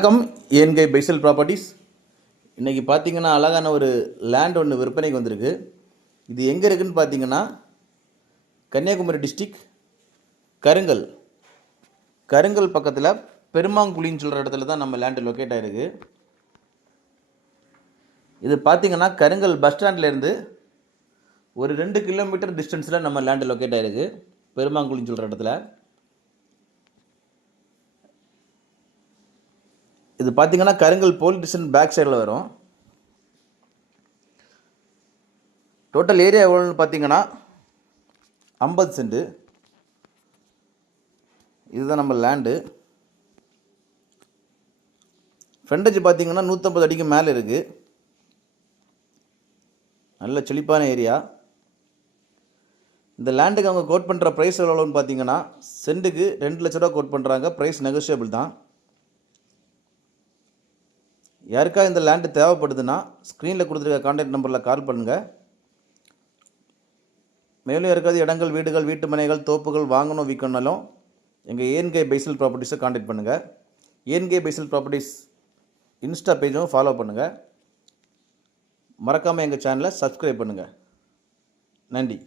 வணக்கம். ஏன்கை பைசல் ப்ராப்பர்ட்டிஸ். இன்றைக்கி பார்த்தீங்கன்னா அழகான ஒரு லேண்ட் ஒன்று விற்பனைக்கு வந்திருக்கு. இது எங்கே இருக்குதுன்னு பார்த்தீங்கன்னா கன்னியாகுமரி டிஸ்ட்ரிக் கருங்கல் பக்கத்தில் பெருமாங்குழின்னு சொல்கிற இடத்துல தான் நம்ம லேண்டு லொக்கேட் ஆகிருக்கு. இது பார்த்தீங்கன்னா கருங்கல் பஸ் ஸ்டாண்ட்லேருந்து ஒரு 2 கிலோமீட்டர் டிஸ்டன்ஸில் நம்ம லேண்டு லொக்கேட் ஆகிருக்கு. பெருமாங்குழின்னு சொல்கிற இடத்துல. இது பார்த்தீங்கன்னா கருங்கல் போலீஸ் ஸ்டேஷன் பேக் சைடில் வரும். டோட்டல் ஏரியா எவ்வளோன்னு பார்த்தீங்கன்னா 50 சென்ட். இதுதான் நம்ம லேண்டு. ஃப்ரண்டேஜ் பார்த்தீங்கன்னா 150 அடிக்கு மேலே இருக்குது. நல்ல செழிப்பான ஏரியா. இந்த லேண்டுக்கு அவங்க கோட் பண்ணுற ப்ரைஸ் எவ்வளோன்னு பார்த்தீங்கன்னா சென்ட்டுக்கு 2 லட்ச ரூபா கோட் பண்ணுறாங்க. ப்ரைஸ் நெகோஷியபிள் தான். யாருக்கா இந்த லேண்டு தேவைப்படுதுன்னா ஸ்க்ரீனில் கொடுத்துருக்க கான்டாக்ட் நம்பரில் கால் பண்ணுங்கள். மேலும் யாருக்காவது இடங்கள், வீடுகள், வீட்டு மனைகள், தோப்புகள் வாங்கணும் விற்கணும்னாலும் எங்கள் ஏன்கை பைசல் ப்ராப்பர்ட்டிஸை கான்டாக்ட் பண்ணுங்கள். ஏன்கை பைசல் ப்ராப்பர்ட்டிஸ் இன்ஸ்டா பேஜும் ஃபாலோ பண்ணுங்கள். மறக்காமல் எங்கள் சேனலை சப்ஸ்கிரைப் பண்ணுங்கள். நன்றி.